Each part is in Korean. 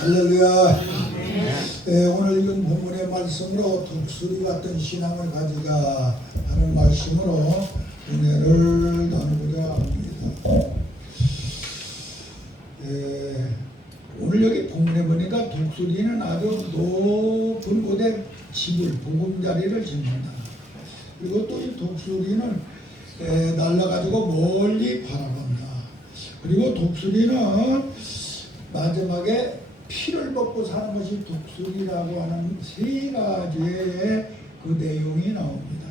할렐루야. 오늘 읽은 본문의 말씀으로 독수리 같은 신앙을 가지자 하는 말씀으로 은혜를 나누고자 합니다. 오늘 여기 본문에 보니까 독수리는 아주 높은 곳에 집을 보금자리를 짓는다. 그리고 또 이 독수리는 날아가지고 멀리 바라본다. 그리고 독수리는 마지막에 피를 먹고 사는 것이 독수리라고 하는 세 가지의 그 내용이 나옵니다.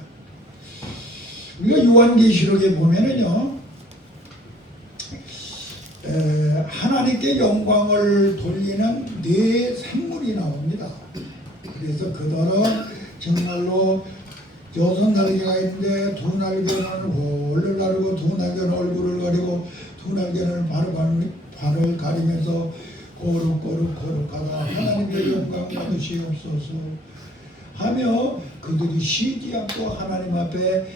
우리가 요한계시록에 보면은요, 하나님께 영광을 돌리는 네 생물이 나옵니다. 그래서 그들은 정말로 여섯 날개가 있는데 두 날개는 홀을 나르고 두 날개는 얼굴을 가리고 두 날개는 발을 가리면서 거룩하다 하나님의 영광 받으시옵소서 하며 그들이 쉬지 않고 하나님 앞에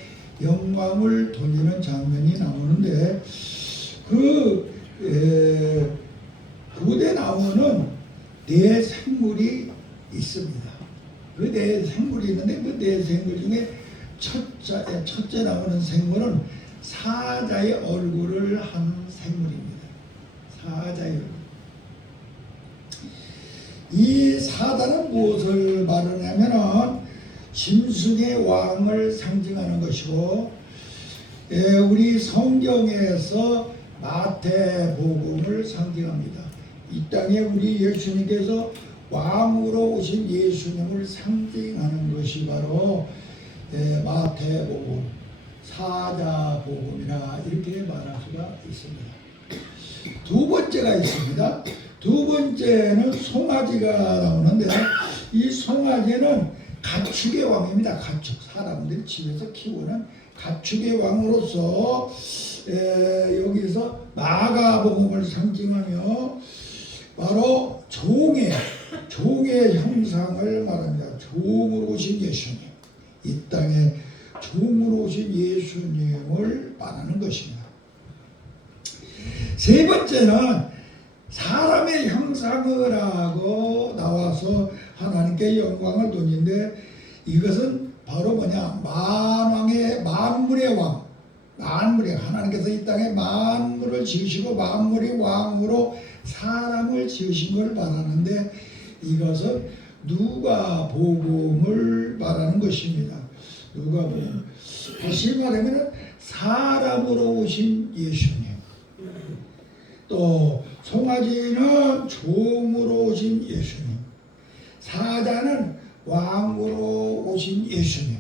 영광을 돌리는 장면이 나오는데 그곳에 나오는 네 생물이 있습니다. 그 네 생물이 있는데 그 네 생물 중에 첫째 나오는 생물은 사자의 얼굴을 한 생물입니다. 사자의 얼굴. 이 사자는 무엇을 말하냐면은 짐승의 왕을 상징하는 것이고, 우리 성경에서 마태복음을 상징합니다. 이 땅에 우리 예수님께서 왕으로 오신 예수님을 상징하는 것이 바로 마태복음, 사자복음이라 이렇게 말할 수가 있습니다. 두 번째가 있습니다. 두 번째는 송아지가 나오는데 이 송아지는 가축의 왕입니다. 가축, 사람들이 집에서 키우는 가축의 왕으로서 여기서 마가복음을 상징하며 바로 종의 형상을 말합니다. 종으로 오신 예수님, 이 땅에 종으로 오신 예수님을 말하는 것입니다. 세 번째는 사람의 형상을 하고 나와서 하나님께 영광을 돌리는데 이것은 바로 뭐냐? 만물의 왕. 하나님께서 이 땅에 만물을 지으시고 만물의 왕으로 사람을 지으신 걸 말하는데 이것은 누가복음을 말하는 것입니다. 누가복음. 다시 말하면 사람으로 오신 예수님. 또 송아지는 종으로 오신 예수님, 사자는 왕으로 오신 예수님.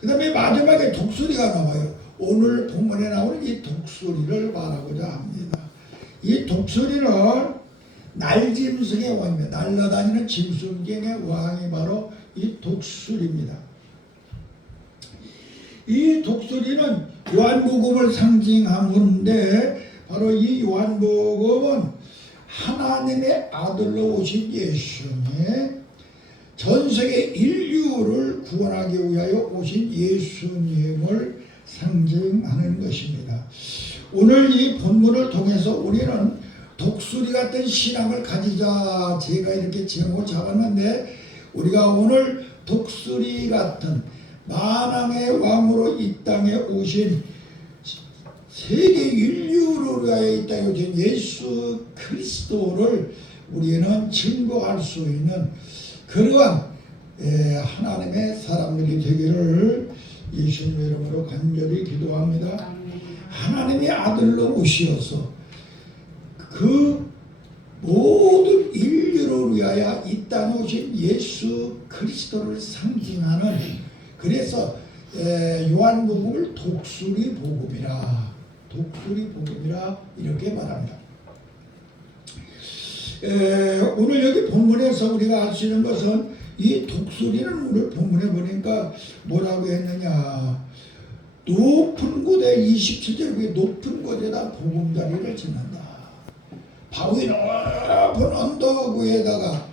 그 다음에 마지막에 독수리가 나와요. 오늘 본문에 나오는 이 독수리를 말하고자 합니다. 이 독수리는 날짐승의 왕입니다. 날아다니는 짐승의 왕이 바로 이 독수리입니다. 이 독수리는 요한복음을 상징하는데 바로 이 요한복음은 하나님의 아들로 오신 예수님, 전세계 인류를 구원하기 위하여 오신 예수님을 상징하는 것입니다. 오늘 이 본문을 통해서 우리는 독수리 같은 신앙을 가지자, 제가 이렇게 제목을 잡았는데 우리가 오늘 독수리 같은 만왕의 왕으로 이 땅에 오신 세계 인류를 위하여 이 땅에 오신 예수 그리스도를 우리는 증거할 수 있는 그러한 하나님의 사람들이 되기를 예수님의 이름으로 간절히 기도합니다. 하나님의 아들로 오시어서 그 모든 인류를 위하여 이 땅에 오신 예수 그리스도를 상징하는, 그래서 요한복음을 독수리 복음이라 이렇게 말합니다. 오늘 여기 본문에서 우리가 알 수 있는 것은 이 독수리는 오늘 본문에 보니까 뭐라고 했느냐, 높은 곳에 27절 높은 곳에다 보금자리를 짓는다. 바위 높은 언덕 위에다가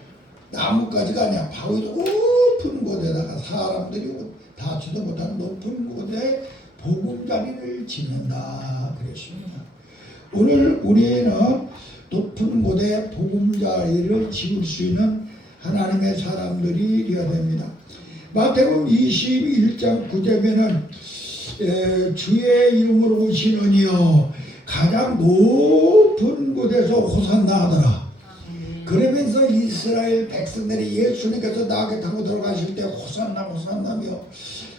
나무까지가 아니야, 바위 높은 곳에다가 사람들이 닿지도 못하는 높은 곳에 보금자리를 짓는다 그랬습니다. 오늘 우리는 높은 곳에 보금자리를 지을 수 있는 하나님의 사람들이 되어야 됩니다. 마태복음 21장 9절에는 주의 이름으로 오시느니여 가장 높은 곳에서 호산나 하더라. 그러면서 이스라엘 백성들이 예수님께서 나귀 타고 들어가실 때 호산나 호산나며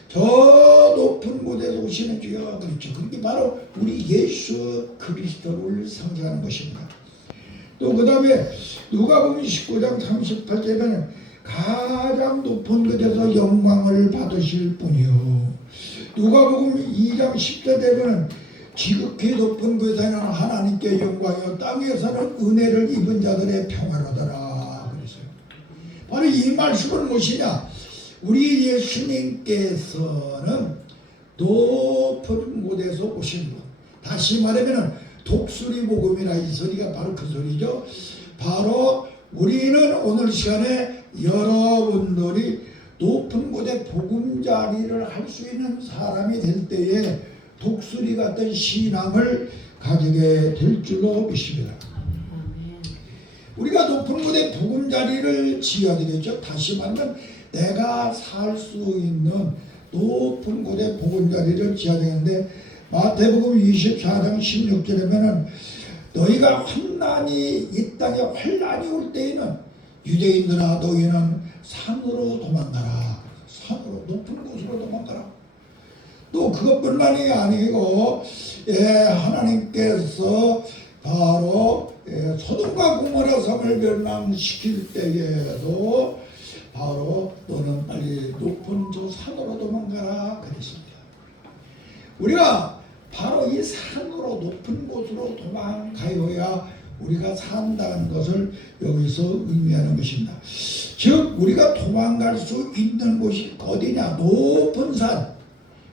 저 높은 곳에서 오시는 주여, 그렇죠. 그게 바로 우리 예수 그리스도를 상징하는 것입니다. 또 그 다음에 누가복음 19장 38절에는 가장 높은 곳에서 영광을 받으실 분이요. 누가복음 2장 10절에는 지극히 높은 곳에는 하나님께 영광이요 땅에서는 은혜를 입은 자들의 평화로더라 그랬어요. 바로 이 말씀은 무엇이냐? 우리 예수님께서는 높은 곳에서 오신 분. 다시 말하면 독수리 복음이라 이 소리가 바로 그 소리죠. 바로 우리는 오늘 시간에 여러분들이 높은 곳에 복음자리를 할 수 있는 사람이 될 때에 독수리 같은 신앙을 가지게 될 줄로 믿습니다. 우리가 높은 곳에 복음자리를 지어야 되겠죠. 다시 말하면 내가 살 수 있는 높은 곳에 복음자리를 지어야 되는데 마태복음 24장 16절에는 너희가 환난이 이 땅에 환난이 올 때에는 유대인들아 너희는 산으로 도망가라. 산으로 높은 곳으로 도망가라. 또 그것뿐만이 아니고 하나님께서 바로 소돔과 고모라 성을 멸망시킬 때에도 바로 너는 빨리 높은 저 산으로 도망가라 그랬습니다. 우리가 바로 이 산으로 높은 곳으로 도망가야 우리가 산다는 것을 여기서 의미하는 것입니다. 즉 우리가 도망갈 수 있는 곳이 어디냐? 높은 산.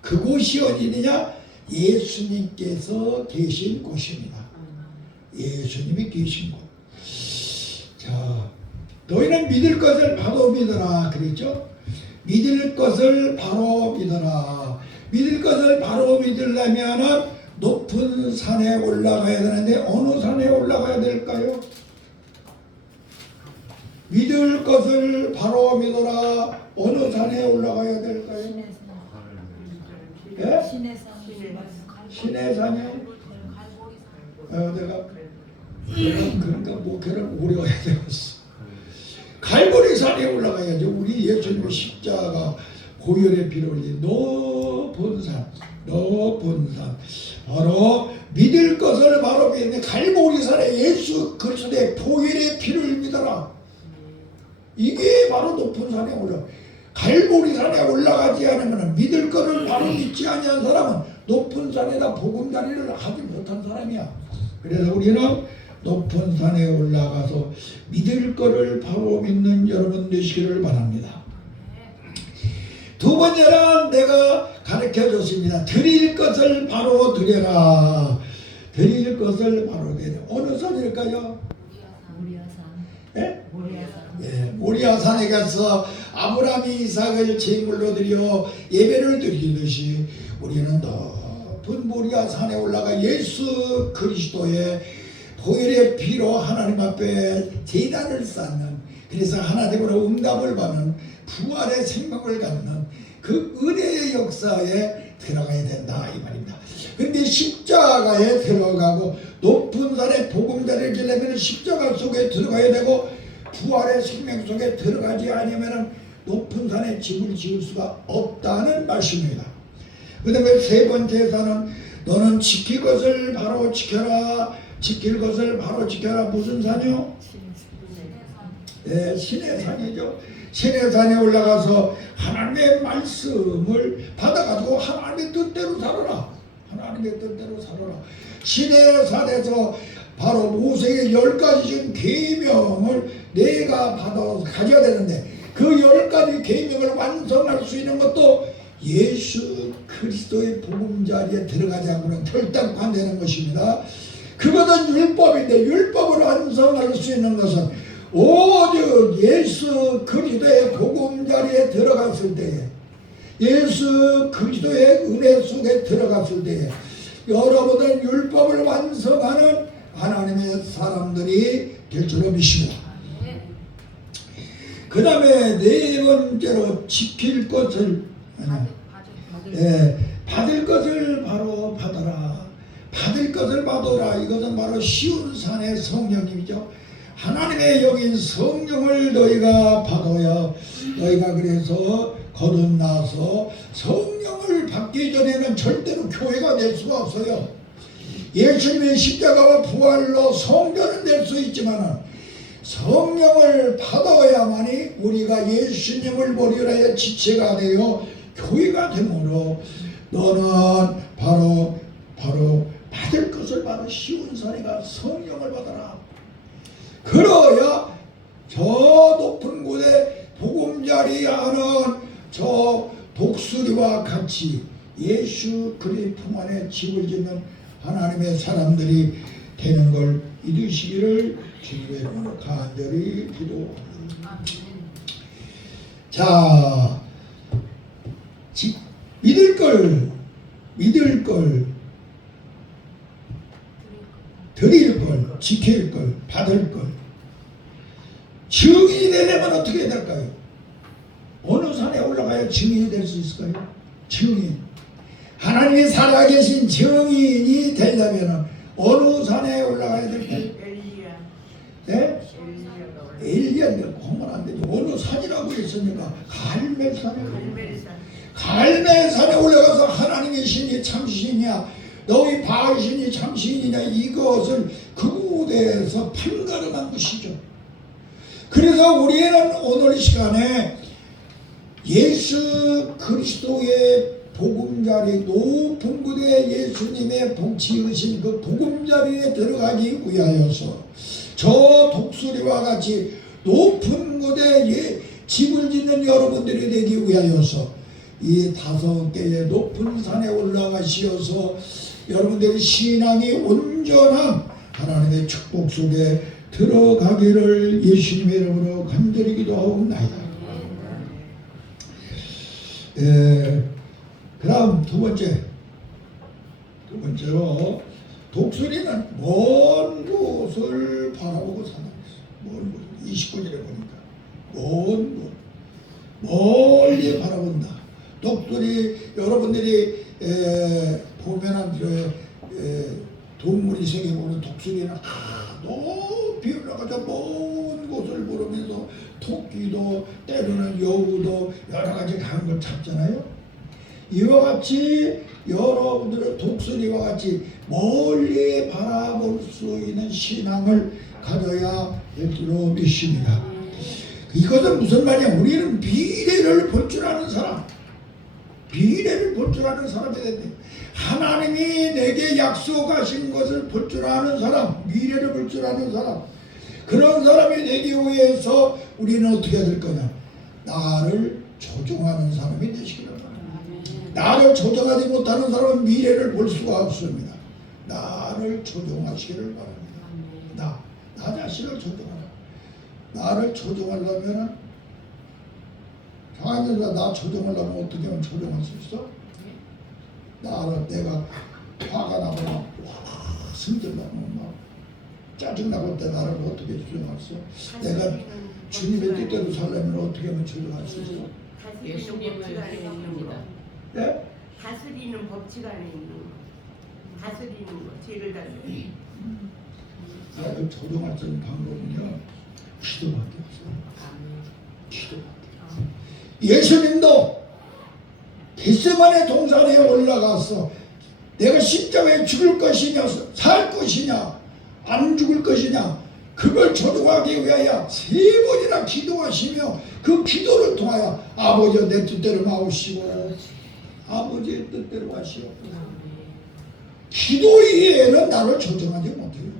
그곳이 어디냐? 예수님께서 계신 곳입니다. 예수님이 계신 곳. 자, 너희는 믿을 것을 바로 믿어라 그랬죠? 믿을 것을 바로 믿어라. 믿을 것을 바로 믿으려면 높은 산에 올라가야 되는데 어느 산에 올라가야 될까요? 믿을 것을 바로 믿어라. 어느 산에 올라가야 될까요? 예? 신의 산이요? 내가 그러니까 목회를 오래 해야 되겠어. 갈보리 산에 올라가야죠. 우리 예수님의 십자가 보혈의 피를 흘린 높은 산, 높은 산. 바로 믿을 것을 바로 믿는 갈보리 산에 예수 그리스도의 보혈의 피를 믿어라. 이게 바로 높은 산에 올라. 갈보리 산에 올라가지 않으면 믿을 것을 바로 믿지 아니한 사람은 높은 산에다 보금자리를 하지 못한 사람이야. 그래서 우리는 높은 산에 올라가서 믿을 것을 바로 믿는 여러분 되시기를 바랍니다. 두 번째는 내가 가르쳐 줬습니다. 드릴 것을 바로 드려라. 드릴 것을 바로 드려라. 어느 산일까요? 모리아산에 가서 아브라함이 이삭을 제물로 드려 예배를 드리듯이 우리는 높은 모리아산에 올라가 예수 그리스도의 보혈의 피로 하나님 앞에 제단을 쌓는, 그래서 하나님으로 응답을 받는 부활의 생명을 갖는 그 은혜의 역사에 들어가야 된다 이 말입니다. 그런데 십자가에 들어가고 높은 산에 보금자리를 지려면 십자가 속에 들어가야 되고 부활의 생명 속에 들어가지 않으면 높은 산에 집을 지을 수가 없다는 말씀입니다. 그 다음에 세 번째 산은 너는 지킬 것을 바로 지켜라. 지킬 것을 바로 지켜라. 무슨 산이요? 네, 신의 산이죠. 신의 산에 올라가서 하나님의 말씀을 받아가지고 하나님의 뜻대로 살아라. 하나님의 뜻대로 살아라. 신의 산에서 바로 모세의 10가지 준 계명을 내가 받아서 가져야 되는데 그 10가지 계명을 완성할 수 있는 것도 예수 그리스도의 복음자리에 들어가지 않고는 결단코 안 되는 것입니다. 그것은 율법인데 율법을 완성할 수 있는 것은 오직 예수 그리스도의 복음자리에 들어갔을 때에, 예수 그리스도의 은혜 속에 들어갔을 때에 여러분은 율법을 완성하는 하나님의 사람들이 될 줄로 믿습니다. 그 다음에 네 번째로 지킬 것을 받을 것을 바로 받아라. 받을 것을 받아라. 이것은 바로 쉬운 산의 성령님이죠. 하나님의 여긴 성령을 너희가 받아야 너희가 그래서 거듭나서 성령을 받기 전에는 절대로 교회가 될 수가 없어요. 예수님의 십자가와 부활로 성전은 될 수 있지만 성령을 받아야만이 우리가 예수님을 모리라 지체가 되어 교회가 되므로 너는 바로 받을 것을 바로 쉬운 산이가 성령을 받아라. 그러야 저 높은 곳에 보금자리 하는 저 독수리와 같이 예수 그리스도 품 안에 집을 짓는 하나님의 사람들이 되는 걸 이루시기를 주님의 이름으로 간절히 기도합니다. 자, 믿을 걸, 드릴 걸, 지킬 걸, 받을 걸. 증인이 되려면 어떻게 해야 될까요? 어느 산에 올라가야 증인이 될 수 있을까요? 증인. 하나님이 살아계신 증인이 되려면 어느 산에 올라가야 될까요? 네? 엘리야인데 그러면 안 되죠. 어느 산이라고 했습니까? 갈멜산에 갈멜산에 올라가서 하나님의 신이 참신이냐 너희 바알신이 참신이냐 이것을 그 무대에서 판가름한 것이죠. 그래서 우리는 오늘 시간에 예수 그리스도의 복음자리 높은 곳에 예수님의 복지으신 그 복음자리에 들어가기 위하여서 저 독수리와 같이 높은 곳에 집을 짓는 여러분들이 되기 위하여서 이 5개의 높은 산에 올라가시어서 여러분들의 신앙이 온전한 하나님의 축복 속에 들어가기를 예수님의 이름으로 간절히 기도하옵나이다. 그 다음 두 번째로 독수리는 먼 곳을 바라보고 산다. 먼 곳. 29절에 보니까 먼 곳. 멀리 바라본다. 독수리 여러분들이 보면은 동물이 세계 보는 독수리는 높이 올라가서 먼 곳을 보면서 토끼도 때로는 여우도 여러 가지 다른 걸 찾잖아요. 이와 같이 여러분들은 독수리와 같이 멀리 바라볼 수 있는 신앙을 가져야 될 줄로 믿습니다. 이것은 무슨 말이야? 우리는 미래를 볼 줄 아는 사람, 미래를 볼 줄 아는 사람이 된대. 하나님이 내게 약속하신 것을 볼 줄 아는 사람, 미래를 볼 줄 아는 사람, 그런 사람이 되기 위해서 우리는 어떻게 해야 될 거냐? 나를 조종하는 사람이 되시기를 바랍니다. 나를 조종하지 못하는 사람은 미래를 볼 수가 없습니다. 나를 조종하시기를 바랍니다. 나 자신을 조종하라. 나를 조종하려면 상하면서 나 조종하려면 어떻게 하면 조종할 수 있어? 나를 내가 화가 나거나 힘들다면 막 짜증나고 때 나를 어떻게 조종할 수 있어? 내가 주님의 뜻대로 살려면 어떻게 하면 조종할 수 있어? 예수님을 믿습니다. 네? 다스리는 법칙 안에 있는 거. 다스리는 거. 죄를 다스리는 나를 조종할 수 있는 방법은요 기도밖에 없어요. 기도밖에. 예수님도 겟세마네 동산에 올라가서 내가 십자가에 죽을 것이냐 살 것이냐 안 죽을 것이냐 그걸 조종하기 위하여 3번이나 기도하시며 그 기도를 통하여 아버지여 내 뜻대로 마옵시고 아버지의 뜻대로 하시오. 기도 이외에는 나를 조종하지 못해요.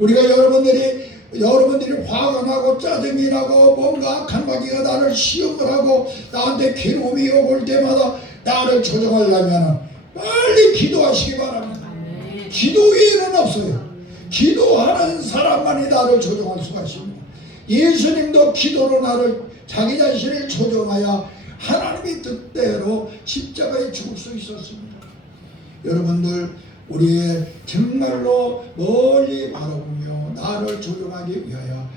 우리가 여러분들이 화가 나고 짜증이 나고 뭔가 악한 마귀가 나를 시험을 하고 나한테 괴로움이 오고 때마다 나를 조종하려면 빨리 기도하시기 바랍니다. 기도 외에는 없어요. 기도하는 사람만이 나를 조종할 수가 있습니다. 예수님도 기도로 나를 자기 자신을 조종하여 하나님의 뜻대로 십자가에 죽을 수 있었습니다. 여러분들 우리의 정말로 멀리 바라보며 나를 조종하기 위하여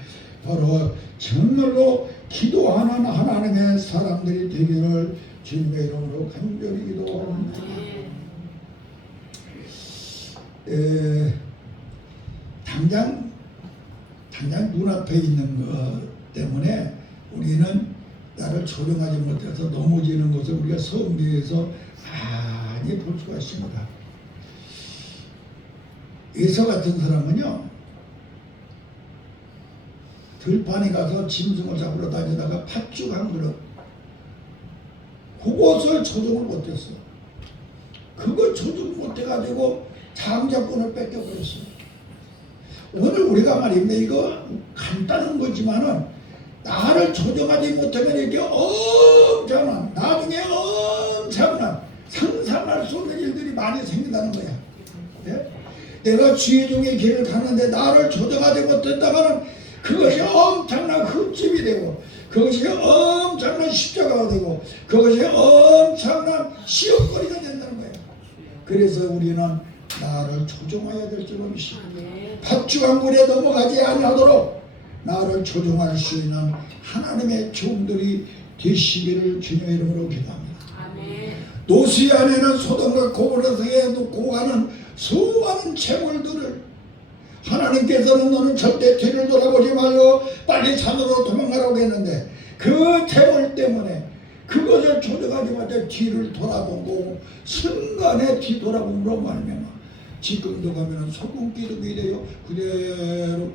바로 정말로 기도하는 하나님의 사람들이 되기를 주님의 이름으로 간절히 기도합니다. 당장 눈앞에 있는 것 때문에 우리는 나를 조종하지 못해서 넘어지는 것을 우리가 성경에서 많이 볼 수가 있습니다. 에서 같은 사람은요, 들판에 가서 짐승을 잡으러 다니다가 팥죽 한 그릇, 그것을 조종을 못했어. 그걸 조종 못해가지고 장자권을 뺏겨버렸어요. 오늘 우리가 말입니다. 이거 간단한 거지만은 나를 조종하지 못하면 이렇게 엄청난, 나중에 엄청난 상상할 수 없는 일들이 많이 생긴다는 거야. 네? 내가 지혜중의 길을 가는데 나를 조종하지 못했다가는 그것이 엄청난 흠집이 되고, 그것이 엄청난 십자가가 되고, 그것이 엄청난 시험거리가 된다는 거예요. 그래서 우리는 나를 조종해야 될 줄 믿습니다. 팥죽 한 굴에 넘어가지 아니하도록 나를 조종할 수 있는 하나님의 종들이 되시기를 주님의 이름으로 기도합니다. 노시 안에는 소돔과 고모라성에 놓고 가는 수많은 재물들을 하나님께서는 너는 절대 뒤를 돌아보지 말고 빨리 산으로 도망가라고 했는데, 그 재물 때문에 그것을 조종하지 못해 뒤를 돌아보고 순간에 뒤돌아봄으로 말미암아 지금도 가면 소금 기둥이 돼요. 그대로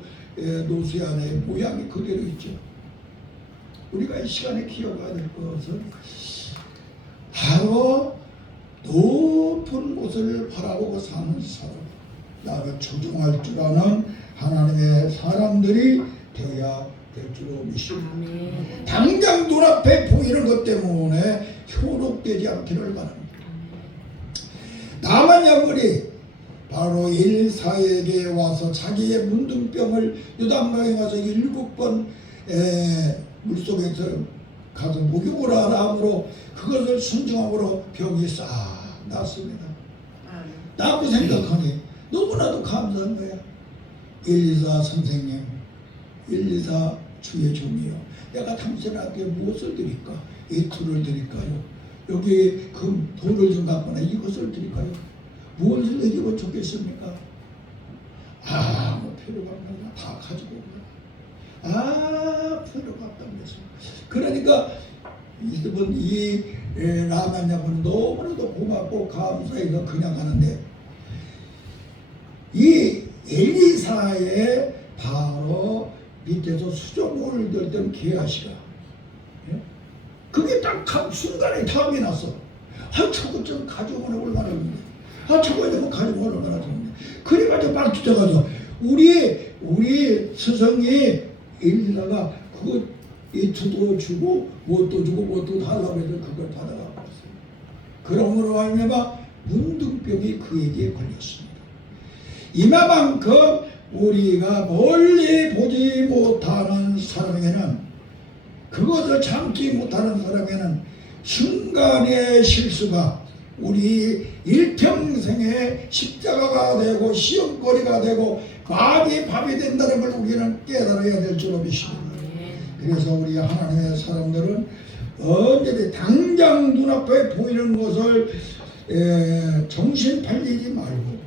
노수 안에 모양이 그대로 있죠. 우리가 이 시간에 기억해야 될 것은 바로 높은 곳을 바라보고 사는 사람, 나를 조종할 줄 아는 하나님의 사람들이 되어야 될 줄로 믿습니다. 당장 눈앞에 보이는 것 때문에 효력되지 않기를 바랍니다. 나만 야물이 바로 엘리사에게 와서 자기의 문둥병을 요단강에 가서 7번 물속에서 가서 목욕을 하라 함으로 그것을 순종함으로 병이 싹 났습니다. 나고 생각하니 너무나도 감사한 거야. 엘리사 선생님, 엘리사 주의 종이요, 내가 당신한테 무엇을 드릴까? 이 돌을 드릴까요? 여기 금 돌을 좀 갖거나 이것을 드릴까요? 무엇을 드리고 좋겠습니까? 아무 필요가 없나, 다 가지고 온다. 필요가 없다면서. 그러니까 이분 이 라만야분 너무나도 고맙고 감사해서 그냥 하는데, 이 엘리사의 바로 밑에서 수조물을 들던 게하시가, 그게 딱 순간에 탐이 났어. 저거 좀 가져오면 얼마나 좋은데, 저거 좀 가져오면 얼마나 좋은데. 그래가지고 막 쫓아가서 우리 스승이 엘리사가 그거 이투도 주고 뭣도 주고 뭣도 달라고 해서 그걸 받아가 버렸어요. 그러므로 말미암아 문둥병이 그에게 걸렸습니다. 이만큼 우리가 멀리 보지 못하는 사람에게는, 그것을 참지 못하는 사람에게는 순간의 실수가 우리 일평생의 십자가가 되고 시험거리가 되고 마귀의 밥이 된다는 걸 우리는 깨달아야 될 줄로 믿습니다. 그래서 우리 하나님의 사람들은 언제든 당장 눈앞에 보이는 것을 정신 팔리지 말고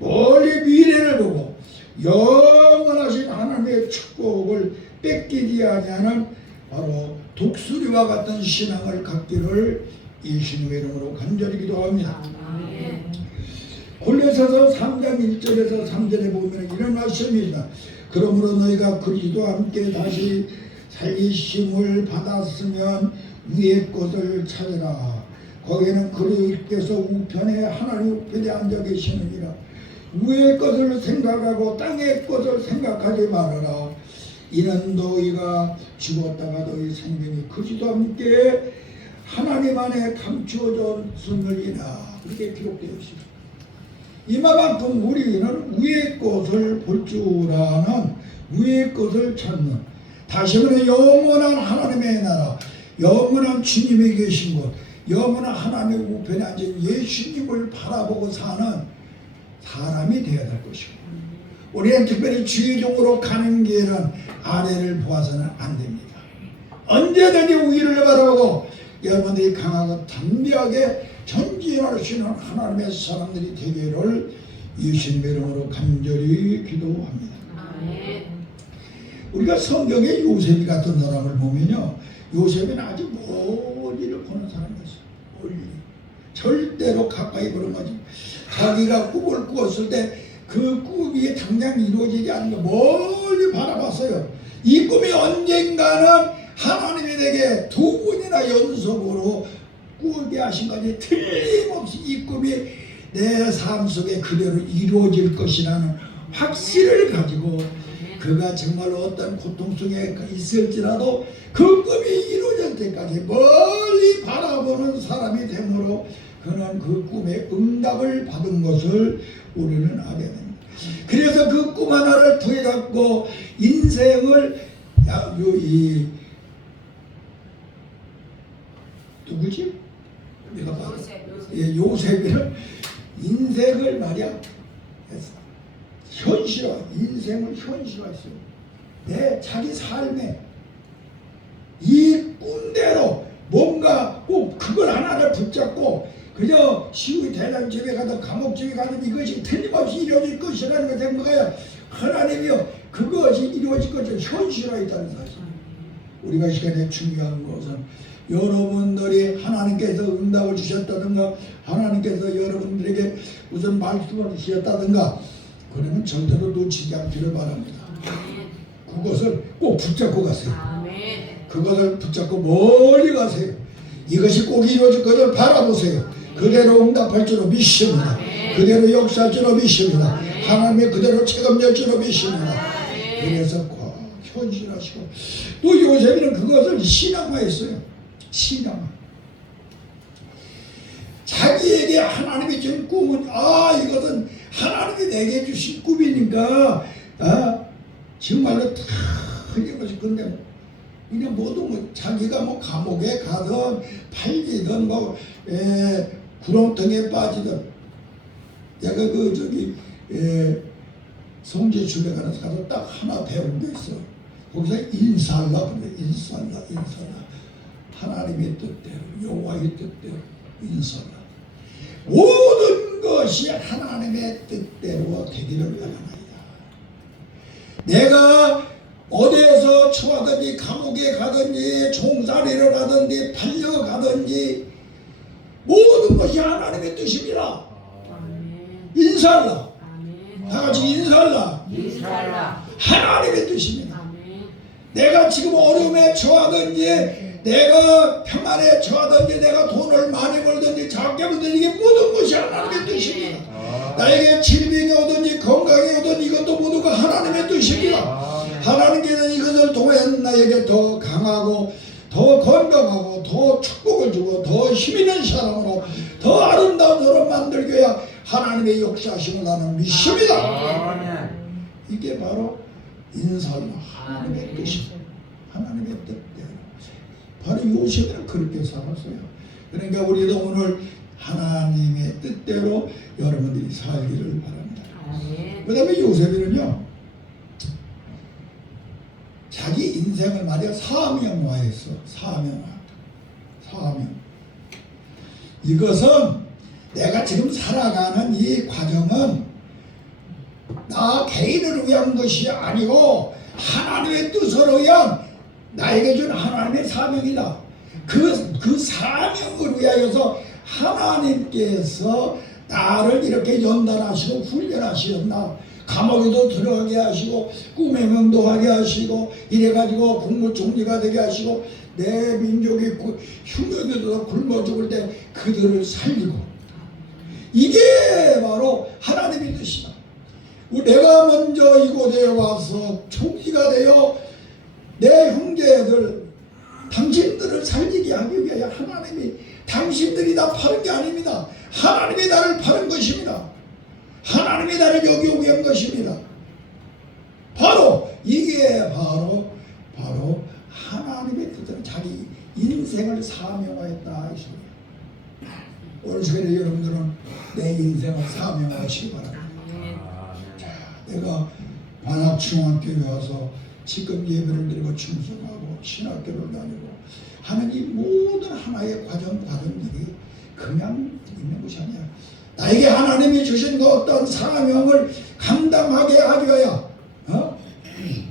멀리 미래를 보고 영원하신 하나님의 축복을 뺏기지 아니하는 바로 독수리와 같은 신앙을 갖기를 예수님의 이름으로 간절히 기도합니다. 골로새서 3장 1절에서 3절에 보면 이런 말씀입니다. 그러므로 너희가 그리스도와 함께 다시 살리심을 받았으면 위의 것을 찾으라. 거기에는 그리스도께서 우편에 하나님 우편에 앉아 계시느니라. 위의 것을 생각하고 땅의 것을 생각하지 말아라. 이는 너희가 죽었다가 너희 생명이 그리스도와 함께 하나님 안에 감추어졌음이라. 그렇게 기록되어 있습니다. 이만큼 우리는 위의 것을 볼 줄 아는, 위의 것을 찾는, 다시 말해 영원한 하나님의 나라, 영원한 주님이 계신 곳, 영원한 하나님의 우편에 앉은 예수님을 바라보고 사는 사람이 되어야 될 것이고, 우리는 특별히 주의종으로 가는 길은 아래를 보아서는 안 됩니다. 언제든지 위를 바라보고 여러분들이 강하고 담대하게 전진할 수 있는 하나님의 사람들이 되기를 예수님의 이름으로 간절히 기도합니다. 아멘. 우리가 성경에 요셉이 같은 사람을 보면요, 요셉은 아주 멀리를 보는 사람이었어요. 멀리, 절대로 가까이 보는 거지. 자기가 꿈을 꾸었을 때 그 꿈이 당장 이루어지지 않는 거 멀리 바라봤어요. 이 꿈이 언젠가는 하나님이 내게 두 번이나 연속으로 꾸게 하신 거지, 틀림없이 이 꿈이 내 삶 속에 그대로 이루어질 것이라는 확신을 가지고 그가 정말 어떤 고통 속에 있을지라도 그 꿈이 이루어질 때까지 멀리 바라보는 사람이 되므로 그는 그 꿈의 응답을 받은 것을 우리는 알아야 됩니다. 그래서 그 꿈 하나를 부여잡고 인생을 누구지? 내가 봐. 요셉이는 인생을 말이야 인생을 현실화했어요. 내 자기 삶에 이 꿈대로 뭔가 꼭 그걸 하나를 붙잡고 그저 시위 대장집에 가든 감옥집에 가든 이것이 틀림없이 이루어질 것이라는 걸 생각해야 하나님이요 그것이 이루어질 것을 현실화했다는 사실. 우리가 이 시간에 중요한 것은 여러분들이 하나님께서 응답을 주셨다든가 하나님께서 여러분들에게 무슨 말씀을 주셨다든가 그러면 절대로 놓치지 않기를 바랍니다. 그것을 꼭 붙잡고 가세요. 그것을 붙잡고 멀리 가세요. 이것이 꼭 이루어질 것을 바라보세요. 그대로 응답할 줄로 믿습니다. 그대로 역사할 줄로 믿습니다. 하나님의 그대로 책임질 줄로 믿습니다. 그래서 꼭 현실하시고 또 요셉이는 그것을 신앙화했어요. 신앙화. 자기에게 하나님이 준 꿈은 이것은 하나님이 내게 주신 꿈이니까 정말로 다 이것이 근데 그냥 모두 자기가 감옥에 가든 팔리든 구렁텅이에 빠지든 내가 성지순례 가서 딱 하나 배운 게 있어. 거기서 인살라 그래. 인살라 하나님의 뜻대로 여호와의 뜻대로 인살라. 모든 것이 하나님의 뜻대로 되기를 원하나이다. 내가 어디에서 처하든지 감옥에 가든지 종살이를 하든지 팔려가든지 모든 것이 하나님의 뜻입니다. 인살라. 다같이 인살라. 하나님의 뜻입니다. 내가 지금 어려움에 처하든지 내가 평안에 처하든지 내가 돈을 많이 벌든지 작게 벌든지 이게 모든 것이 하나님의 뜻입니다. 나에게 질병이 오든지 건강이 오든지 이것도 모두가 하나님의 뜻입니다. 하나님께서는 이것을 통해 나에게 더 강하고 더 건강하고 더 축복을 주고 더 힘있는 사람으로 더 아름다운 사람 만들기 위해 하나님의 역사하심을 나는 믿습니다. 이게 바로 인살라 하나님의 뜻입니다. 하나님의 뜻대로 바로 요셉은 그렇게 살았어요. 그러니까 우리도 오늘 하나님의 뜻대로 여러분들이 살기를 바랍니다. 그 다음에 요셉이는요 자기 인생을 말이야 사명화했어. 사명. 이것은 내가 지금 살아가는 이 과정은 나 개인을 위한 것이 아니고 하나님의 뜻으로 위한 나에게 준 하나님의 사명이다. 그 사명을 위하여서 하나님께서 나를 이렇게 연단하시고 훈련하시었나. 감옥에도 들어가게 하시고 꿈의 명도하게 하시고 이래가지고 국무총리가 되게 하시고 내 민족이 흉년에도 굶어 죽을 때 그들을 살리고 이게 바로 하나님의 뜻이다. 내가 먼저 이곳에 와서 총리가 되어 내 형제들 당신들을 살리게 하기 위하여 하나님이 당신들이 다 파는 게 아닙니다. 하나님이 나를 파는 것입니다. 하나님이 나를 여기 오게 한 것입니다. 이게 바로 하나님의 뜻대로 자기 인생을 사명화했다 이 소리예요. 오늘 시간에 여러분들은 내 인생을 사명하시기 바랍니다. 내가 관악중학교에 와서 지금 예배를 드리고 충성하고 신학교를 다니고 하는 이 모든 하나의 과정들이 그냥 있는 것이 아니야. 나에게 하나님이 주신 그 어떤 사명을 감당하게 하기 위하여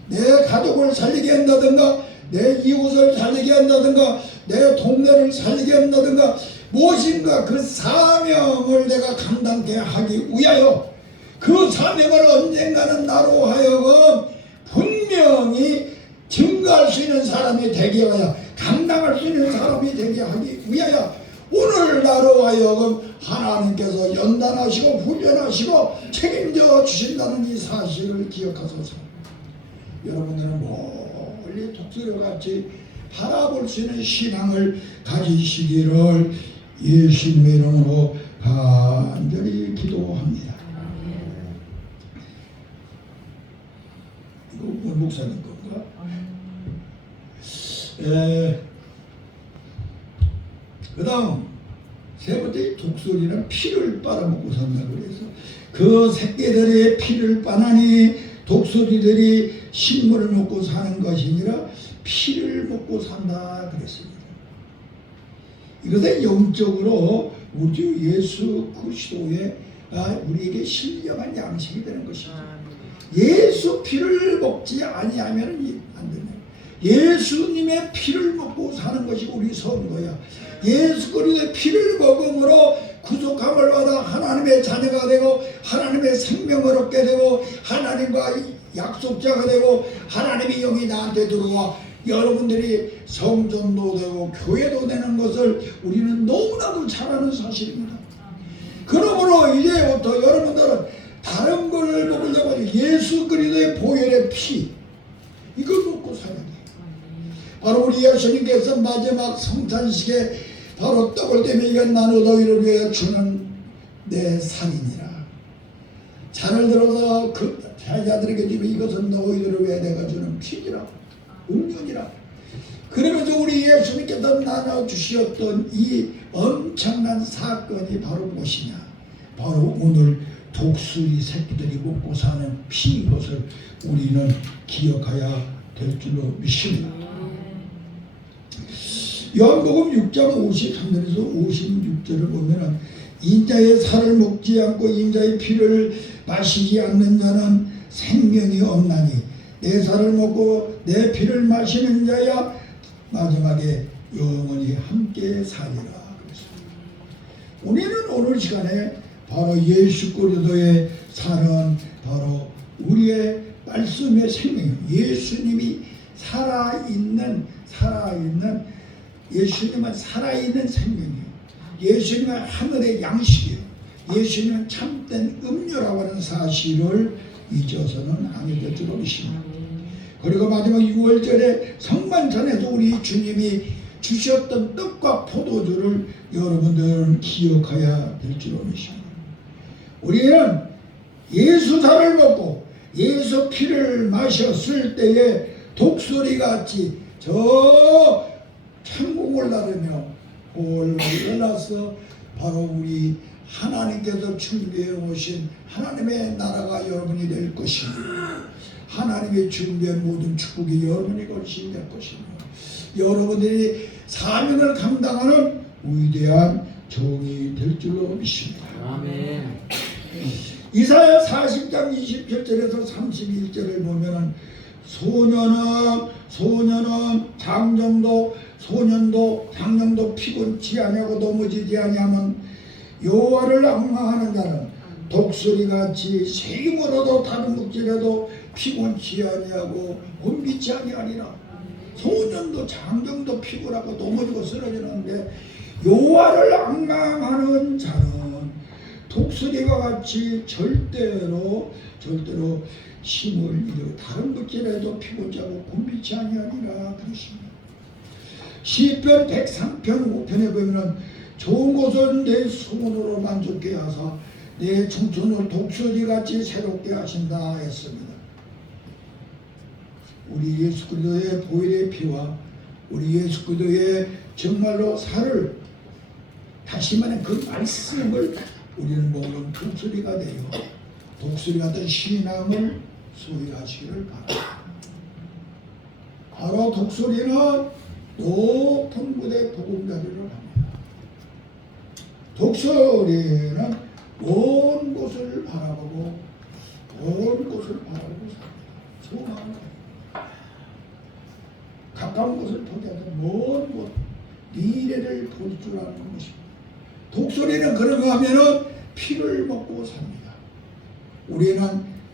내 가족을 살리게 한다든가 내 이웃을 살리게 한다든가 내 동네를 살리게 한다든가 무엇인가 그 사명을 내가 감당케 하기 위하여 그 사명을 언젠가는 나로 하여금 분명히 증거할 수 있는 사람이 되게 하여 감당할 수 있는 사람이 되게 하기 위하여 오늘 나로 하여금 하나님께서 연단하시고 훈련하시고 책임져 주신다는 이 사실을 기억하소서. 여러분들은 멀리 독수리와 같이 바라볼 수 있는 신앙을 가지시기를 예수님의 이름으로 간절히 기도합니다. 이거 목사님 건가? 그 다음 세 번째 독수리는 피를 빨아먹고 산다고 그래서 그 새끼들의 피를 빠나니 독수리들이 식물을 먹고 사는 것이니라 피를 먹고 산다 그랬습니다. 이것은 영적으로 우리 주 예수 그리스도의 우리에게 신령한 양식이 되는 것입니다. 예수 피를 먹지 아니하면 안 된다. 예수님의 피를 먹고 사는 것이 우리 선거야. 예수 그리스도의 피를 먹음으로 구속함을 받아 하나님의 자녀가 되고 하나님의 생명을 얻게 되고 하나님과 약속자가 되고 하나님의 영이 나한테 들어와 여러분들이 성전도 되고 교회도 되는 것을 우리는 너무나도 잘 아는 사실입니다. 그러므로 이제부터 여러분들은 다른 걸 먹으려고 하지 예수 그리스도의 보혈의 피 이걸 먹고 살아야 돼요. 바로 우리 예수님께서 마지막 성찬식에 바로 떡을 떼며 이건 나는 너희를 위하여 주는 내 살이니라. 잔을 들어서 그 제자들에게 주면 이것은 너희들을 위해 내가 주는 피니라 음료니라. 그러면서 우리 예수님께서 나눠주셨던 이 엄청난 사건이 바로 무엇이냐, 바로 오늘 독수리 새끼들이 먹고 사는 피인 것을 우리는 기억해야 될 줄로 믿습니다. 요한복음 6장 53절에서 56절을 보면은 인자의 살을 먹지 않고 인자의 피를 마시지 않는 자는 생명이 없나니 내 살을 먹고 내 피를 마시는 자야 마지막에 영원히 함께 살리라. 우리는 오늘 시간에 바로 예수 그리스도의 살은 바로 우리의 말씀의 생명이에요. 예수님이 살아있는 예수님은 살아있는 생명이에요. 예수님은 하늘의 양식이에요. 예수님은 참된 음료라고 하는 사실을 잊어서는 아니 될 줄 믿습니다. 그리고 마지막 6월절에 성만찬에서 우리 주님이 주셨던 떡과 포도주를 여러분들은 기억해야 될 줄 믿습니다. 우리는 예수 살을 먹고 예수 피를 마셨을 때에 독수리같이 저 천국을 나르며 홀로 올라서 바로 우리 하나님께서 준비해 오신 하나님의 나라가 여러분이 될 것입니다. 하나님의 준비한 모든 축복이 여러분이 것이 될 것입니다. 여러분들이 사명을 감당하는 위대한 종이 될 줄로 믿습니다. 아멘. 이사야 40장 27절에서 31절을 보면은 소년은 장정도 피곤치 아니하고 넘어지지 아니하면 여호와를 앙망하는 자는 독수리같이 세임으로도 다른 묵질에도 피곤치 아니하고 곤비치 아니하리라. 소년도 장정도 피곤하고 넘어지고 쓰러지는데 여호와를 앙망하는 자는 독수리와 같이 절대로 힘을 잃어 다른 것들에도 피곤치 않고 곤비치 아니하리라 그러십니다. 시편 103편 5편에 보면은 좋은 것은 내 소원으로 만족케 하사 내 청춘을 독수리같이 새롭게 하신다 했습니다. 우리 예수 그리스도의 보혈의 피와 우리 예수 그리스도의 정말로 살을 다시 말해 그 말씀을 우리는 먹는 독수리가 되어 독수리 같은 신앙을 소유하시기를 바랍니다. 바로 독수리는 높은 곳에 보금자리를 합니다. 독수리는 먼 곳을 바라보고 먼 곳을 바라보고 삽니다. 소망을 가까운 곳을 보지 않고 먼 곳, 미래를 볼 줄 아는 것입니다. 독수리는 그런가 하면은 피를 먹고 삽니다. 우리는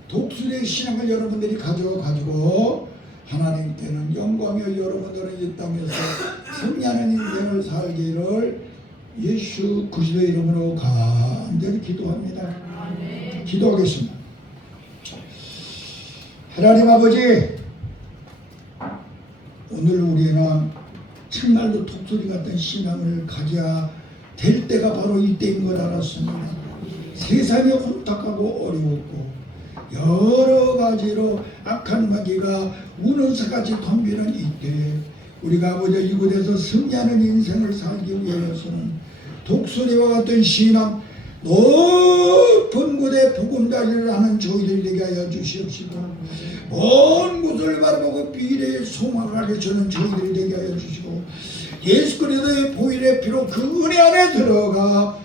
독수리의 신앙을 여러분들이 가지고 하나님께는 영광이요 여러분들은 이 땅에서 승리하는 인생을 살기를 예수 그리스도의 이름으로 간절히 기도합니다. 기도하겠습니다. 하나님 아버지, 오늘 우리는 정말로 독수리 같은 신앙을 가져야 될 때가 바로 이때인 걸 알았습니다. 세상이 혼탁하고 어려웠고 여러 가지로 악한 마귀가 우는 새같이 덤비는 이때 우리가 아버지 이곳에서 승리하는 인생을 살기 위해서는 독수리와 같은 신앙, 높은 곳에 보금자리를 하는 저희들이 되게 하여 주시옵시고, 먼 곳을 바라보고 미래의 소망을 가르치는 저희들이 되게 하여 주시고, 예수 그리스도의 보혈의 피로 그 은혜 안에 들어가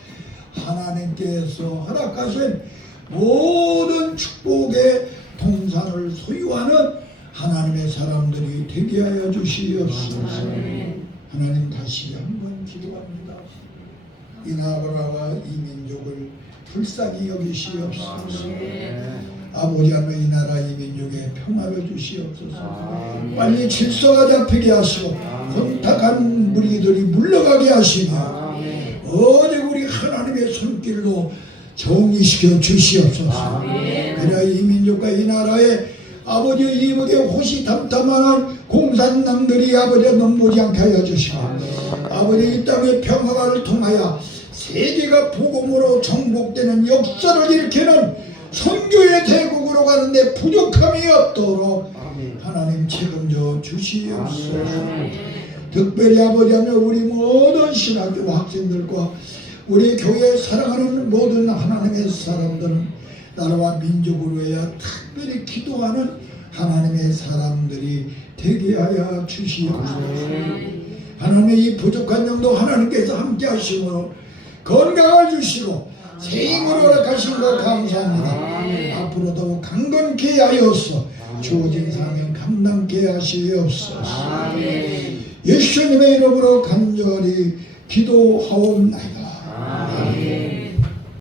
하나님께서 허락하신 모든 축복의 동산을 소유하는 하나님의 사람들이 되게 하여 주시옵소서. 하나님 다시 한번 기도합니다. 이 나라와 이 민족을 불쌍히 여기시옵소서. 아버지 하나님, 이 나라 이 민족에 평화를 주시옵소서. 빨리 질서가 잡히게 하시고 혼탁한 무리들이 물러가게 하시며 오직 우리 하나님의 손길로 정리시켜 주시옵소서. 그래야 이 민족과 이 나라에 아버지 이목에 호시탐탐한 공산당들이 아버지 넘보지 않게 하여 주시고, 아버지 이 땅의 평화를 통하여 세계가 복음으로 정복되는 역사를 일으키는 선교의 대국으로 가는데 부족함이 없도록 하나님 책임져 주시옵소서. 특별히 아버지 하나님, 우리 모든 신학교 학생들과 우리 교회 사랑하는 모든 하나님의 사람들은 나라와 민족을 위해 특별히 기도하는 하나님의 사람들이 되게 하여 주시옵소서. 하나님의 이 부족한 영도 하나님께서 함께 하심으로 건강을 주시고 새 힘을 허락하신 것 감사합니다. 앞으로도 강건케 하여서 주어진 사명 감당케 하시옵소서. 예수님의 이름으로 간절히 기도하옵나이다.